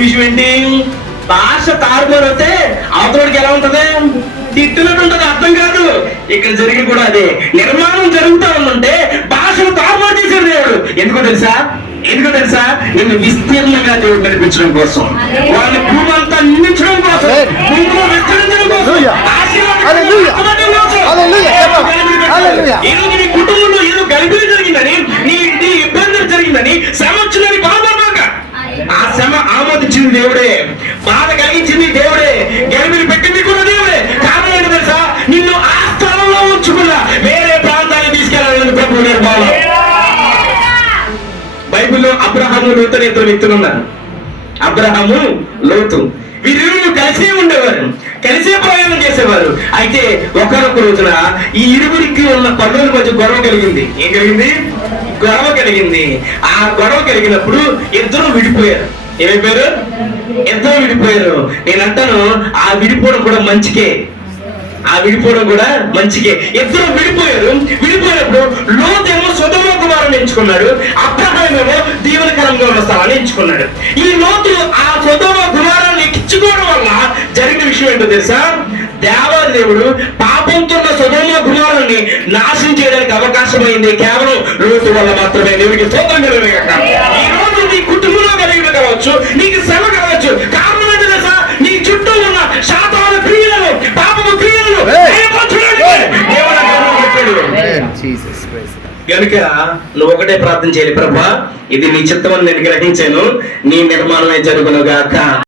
విషయం ఏంటి? భాష తారుమారు అయితే అవతలకి ఎలా ఉంటది? తిట్టునట్టు ఉంటది, అర్థం కాదు. ఇక్కడ జరిగి కూడా అదే నిర్మాణం జరుగుతా ఉందంటే భాషను తారుమారు చేశాడు దేవుడు. ఎందుకో తెలుసా? నిన్ను విస్తీర్ణంగా దేవుడు నడిపించడం కోసం, వాళ్ళని భూమి అంతా నిందించడం కోసం, భూమిలో విస్తరించడం కోసం, ఏదో నీ కుటుంబంలో ఏదో గలిబిలి జరిగిందని, నీ ఇబ్బందులు జరిగిందని, శ్రమ వచ్చిందని బాధపడమాక. ఆ శ్రమ ఆమోదించింది దేవుడే, బాధ కలిగించింది దేవుడే, గలిబిలి పెట్టింది కూడా దేవుడే. కారణం ఏంటో తెలుసా? నిన్ను ఆ స్థలంలో ఉంచుకున్నా వేరే ప్రాంతాన్ని తీసుకెళ్ళాలని ప్రభు నిర్మాణం. బైబిల్లో అబ్రహాము, లోతు అనే ఇద్దరు వ్యక్తులు ఉన్నారు. అబ్రహాము, లోతు వీరిరువురు కలిసే ఉండేవారు, కలిసే ప్రయాణం చేసేవారు. అయితే ఒకనొక రోజున ఈ ఇరువురికి ఉన్న పనుల మధ్య గొడవ కలిగింది. ఏం కలిగింది? గొడవ కలిగింది. ఆ గొడవ కలిగినప్పుడు ఇద్దరు విడిపోయారు. ఏమైపోయారు? ఇద్దరు విడిపోయారు. నేనంటాను ఆ విడిపోవడం కూడా మంచికే. ఇద్దరు విడిపోయారు. విడిపోయినప్పుడు లోతేమో సొదొమ కుమారుని ఎంచుకున్నాడు, అబ్రహామేమో దీవెనకరంగా ఉన్న స్థలాన్ని ఎంచుకున్నాడు. ఈ లోతు ఆ సొదొమ కుమారాన్ని ఎక్కించుకోవడం వల్ల జరిగిన విషయం ఏంటో తెలుసా? దేవుడు పాపంతో ఉన్న సొదొమ కుమారుని నాశనం చేయడానికి అవకాశమైంది కేవలం లోతు వల్ల మాత్రమే. దేవుడికి స్తోత్రం కలుగుగాక. ఈ రోజు నీ కుటుంబంలో కలిగిన కావచ్చు, నీకు శ్రమ కావచ్చు, కారణం ఏంటో తెలుసా? నీ చుట్టూ ఉన్న శాతాను క్రియలను, పాపము క్రియలను కనుక నువ్వు ఒకటే ప్రార్థన చేయాలి, ప్రభా ఇది నీ చిత్తమని నేను గ్రహించాను, నీ నిర్మాణమే జరుగును గాక.